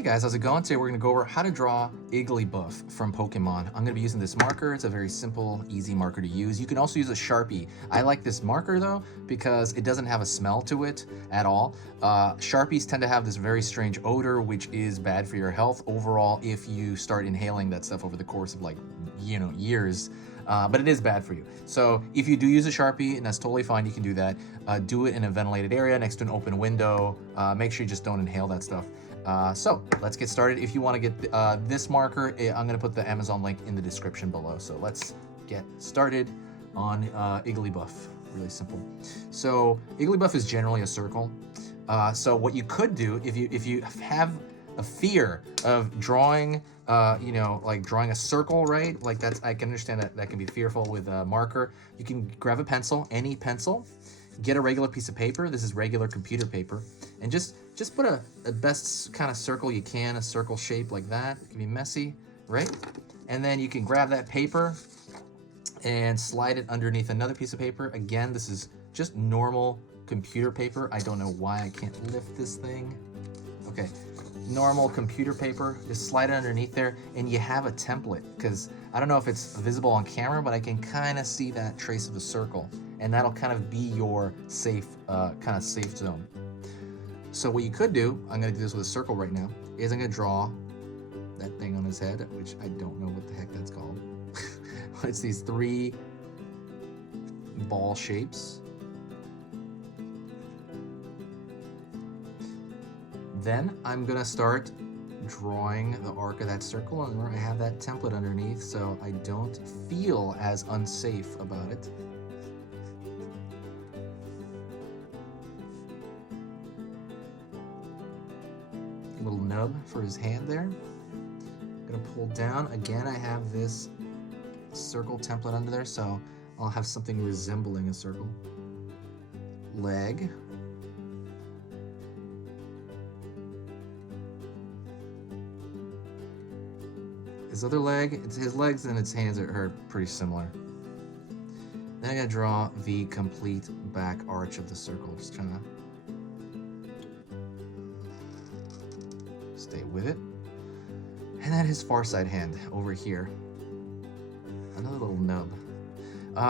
Hey guys, how's it going? Today we're going to go over how to draw Igglybuff from Pokemon. I'm going to be using this marker. It's a very simple, easy marker to use. You can also use a Sharpie. I like this marker though because it doesn't have a smell to it at all. Sharpies tend to have this very strange odor, which is bad for your health overall if you start inhaling that stuff over the course of years. But it is bad for you. So if you do use a Sharpie, and that's totally fine, you can do that. Do it in a ventilated area next to an open window. Make sure you just don't inhale that stuff. So let's get started. If you want to get this marker, I'm going to put the Amazon link in the description below. So let's get started on Igglybuff. Really simple. So Igglybuff is generally a circle. So what you could do if you have a fear of drawing, like drawing a circle, right? Like I can understand that can be fearful with a marker. You can grab a pencil, any pencil, get a regular piece of paper. This is regular computer paper, and just put a best kind of circle you can, a circle shape like that. It can be messy, right? And then you can grab that paper and slide it underneath another piece of paper. Again, this is just normal computer paper. I don't know why I can't lift this thing. Okay, normal computer paper, just slide it underneath there, and you have a template, because I don't know if it's visible on camera, but I can kind of see that trace of a circle, and that'll kind of be your safe zone. So what you could do, I'm going to do this with a circle right now, is I'm going to draw that thing on his head, which I don't know what the heck that's called. It's these three ball shapes. Then I'm going to start drawing the arc of that circle, and I have that template underneath so I don't feel as unsafe about it. A little nub for his hand there. I'm gonna pull down. Again, I have this circle template under there, so I'll have something resembling a circle. Leg. His other leg, his legs and its hands are pretty similar. Then I'm gonna draw the complete back arch of the circle. Just trying to stay with it. And then his far side hand over here. Another little nub.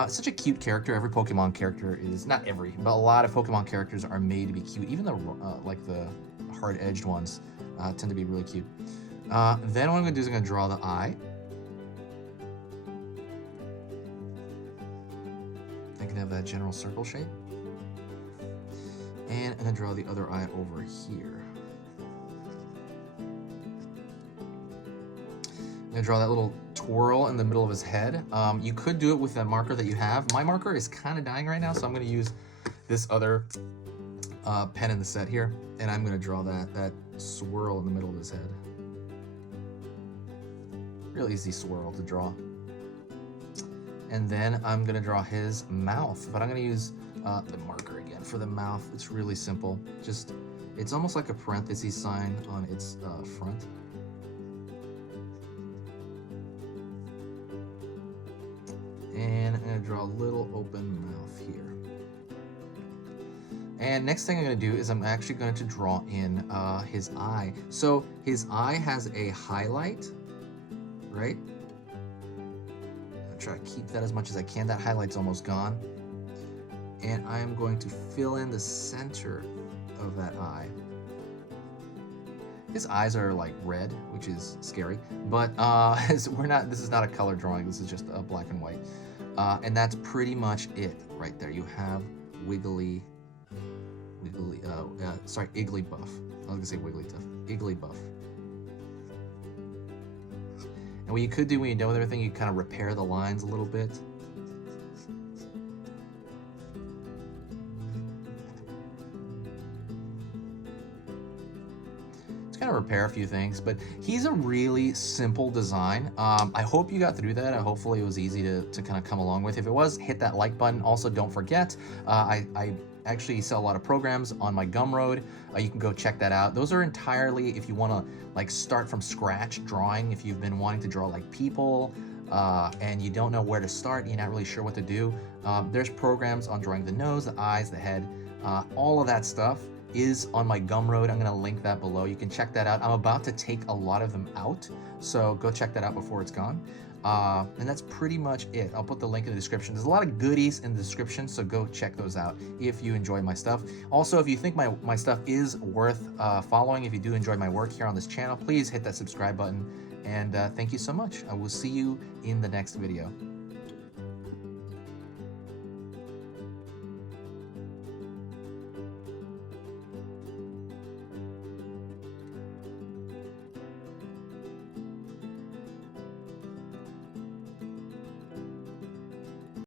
Such a cute character. Every Pokemon character is, not every, but a lot of Pokemon characters are made to be cute. Even the like the hard-edged ones tend to be really cute. Then what I'm going to do is I'm going to draw the eye. I can have that general circle shape. And I'm going to draw the other eye over here. I'm going to draw that little twirl in the middle of his head. You could do it with that marker that you have. My marker is kind of dying right now, so I'm going to use this other pen in the set here. And I'm going to draw that swirl in the middle of his head. Real easy swirl to draw. And then I'm gonna draw his mouth, but I'm gonna use the marker again for the mouth. It's really simple. It's almost like a parenthesis sign on its front. And I'm gonna draw a little open mouth here. And next thing I'm going to do is I'm actually going to draw in his eye. So his eye has a highlight, right? I'll try to keep that as much as I can. That highlight's almost gone. And I am going to fill in the center of that eye. His eyes are like red, which is scary, but this is not a color drawing. This is just a black and white. And that's pretty much it right there. You have Igglybuff. I was gonna say Wigglytuff. Igglybuff. And what you could do when you know everything, you kind of repair the lines a little bit. Just kind of repair a few things, but he's a really simple design. I hope you got through that. Hopefully it was easy to kind of come along with. If it was, hit that like button. Also, don't forget, I actually sell a lot of programs on my Gumroad. You can go check that out. Those are entirely if you want to like start from scratch drawing. If you've been wanting to draw like people and you don't know where to start, you're not really sure what to do. There's programs on drawing the nose, the eyes, the head, all of that stuff. is on my Gumroad. I'm gonna link that below. You can check that out. I'm about to take a lot of them out, so go check that out before it's gone. And that's pretty much it. I'll put the link in the description. There's a lot of goodies in the description, so go check those out if you enjoy my stuff. Also, if you think my stuff is worth following, if you do enjoy my work here on this channel, please hit that subscribe button. And thank you so much. I will see you in the next video.